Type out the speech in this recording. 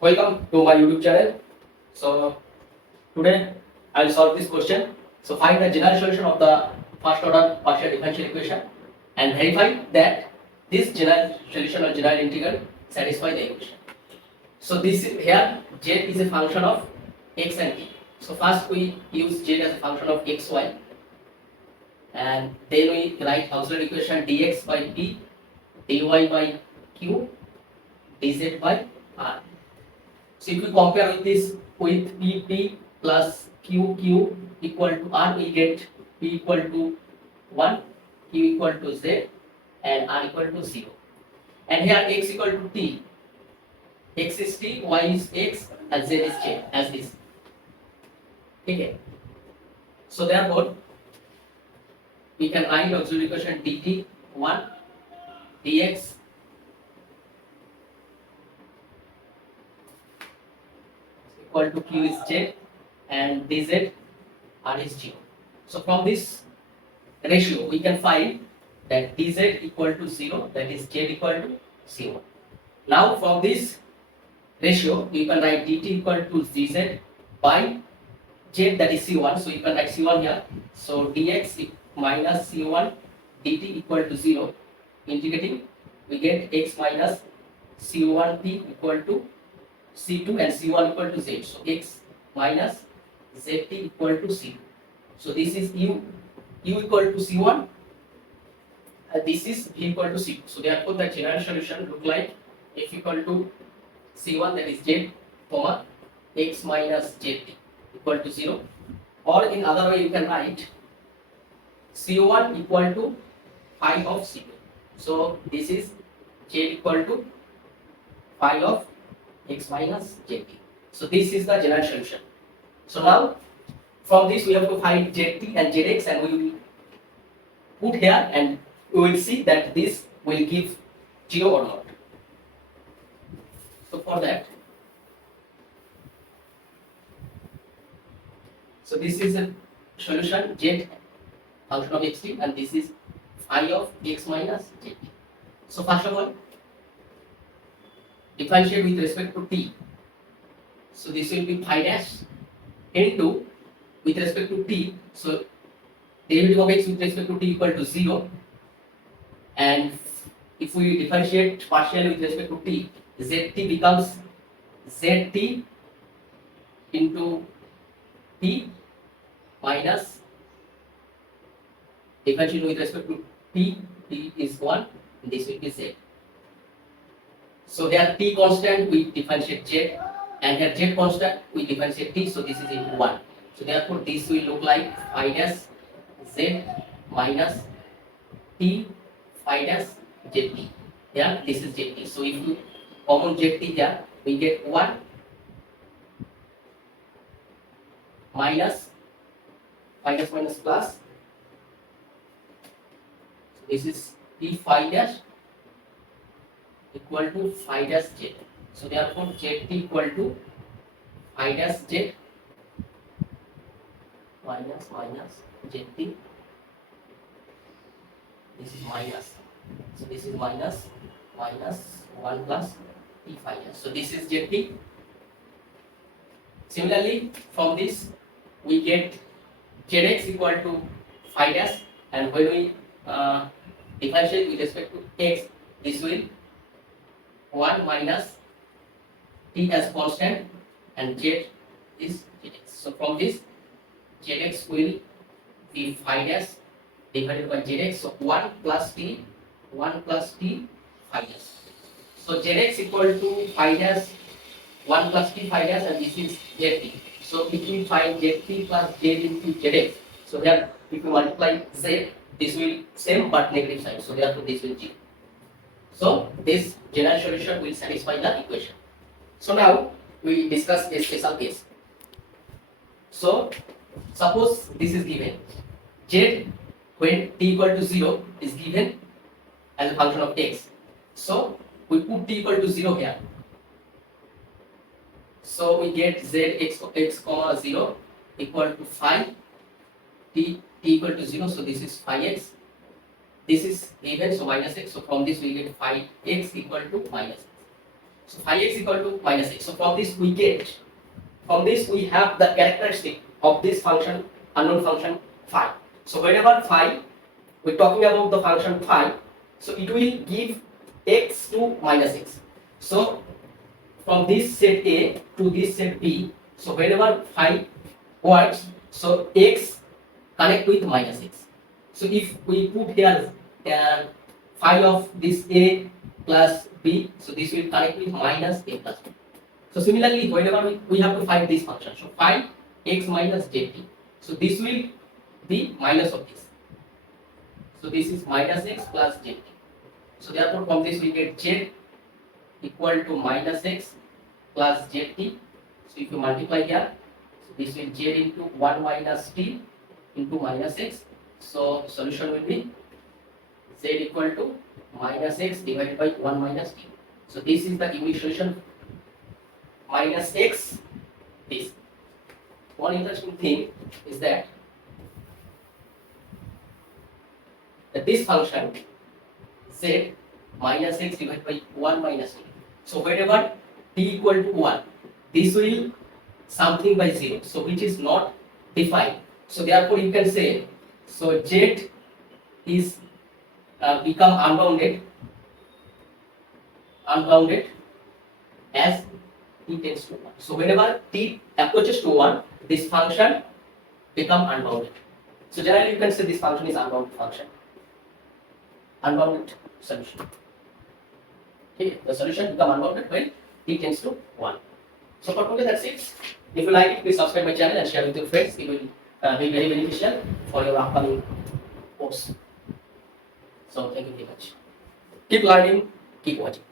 Welcome to my YouTube channel. So today I will solve this question. So find the general solution of the first order partial differential equation and verify that this general solution or general integral satisfy the equation. So this is here z is a function of x and t. So first we use z as a function of x, y, and then we write auxiliary equation dx by p, dy by q, dz by r. So if we compare with this with P plus QQ equal to R, we get P equal to 1, Q equal to Z, and R equal to 0. And here X equal to T. X is T, Y is X, and Z is J, as this. Okay. So therefore, we can write auxiliary equation dt 1 dx equal to q is z and dz r is 0. So from this ratio we can find that dz equal to 0, that is z equal to 0. Now from this ratio you can write dt equal to dz by z, that is c1. So you can write c1 here. So dx minus c1 dt equal to 0. Integrating we get x minus c1t equal to c2 and c1 equal to z. So x minus zt equal to c2. So this is u equal to c1 and this is v equal to c2. So therefore the general solution look like f equal to c1, that is z, comma x minus zt equal to 0, or in other way you can write c1 equal to phi of c2. So this is z equal to phi of x minus zt. So this is the general solution. So now from this we have to find zt and zx, and we will put here and we will see that this will give 0 or not. So for that, so this is a solution z function of xt, and this is phi of x minus zt. So first of all, differentiate with respect to t. So this will be phi dash into with respect to t. So derivative of x with respect to t equal to 0. And if we differentiate partially with respect to t, zt becomes zt into t minus differentiate with respect to t is 1, and this will be z. So here t constant we differentiate z, and here z constant we differentiate t, so this is into 1. So therefore this will look like phi dash z minus t phi dash zt. Here this is zt. So if you common zt here, we get 1 minus phi dash minus plus. So this is t phi dash equal to phi dash z. So therefore zt equal to phi dash z minus zt. This is minus. So this is minus 1 plus t phi dash. So this is zt. Similarly, from this we get zx equal to phi dash, and when we differentiate with respect to x, this will 1 minus t as constant and z is zx. So from this zx will be phi dash divided by zx. So 1 plus t phi dash. So zx equal to phi dash 1 plus t phi dash, and this is zt. So if we find zt plus z into zx, so here if you multiply z, this will same but negative sign. So therefore this will 0. So this general solution will satisfy the equation. So now we discuss a special case. So suppose this is given z when t equal to 0 is given as a function of x. So we put t equal to 0 here. So we get z x comma 0 equal to phi t equal to 0. So this is phi x. This is given, so minus x. So from this we get phi x equal to minus x. So phi x equal to minus x. So from this we have the characteristic of this function, unknown function phi. So whenever phi, we're talking about the function phi, so it will give x to minus x. So from this set A to this set B, so whenever phi works, so x connect with minus x. So if we put here phi of this A plus B, so this will connect with minus A plus B. So similarly, whenever we have to find this function, so phi x minus zt. So this will be minus of this. So this is minus x plus zt. So therefore from this we get z equal to minus x plus zt. So if you multiply here, so this will z into 1 minus t into minus x. So solution will be z equal to minus x divided by 1 minus t. So this is the unique solution, minus x this. One interesting thing is that this function z minus x divided by 1 minus t. So whenever t equal to 1, this will something by 0, so which is not defined. So therefore you can say, so z is become unbounded as t tends to 1. So whenever t approaches to 1, this function become unbounded. So generally you can say this function is unbounded function. Unbounded solution. Okay, the solution become unbounded when t tends to 1. So for today that's it. If you like it, please subscribe my channel and share with your friends. It will be very beneficial for your upcoming course. So thank you very much. Keep learning, keep watching.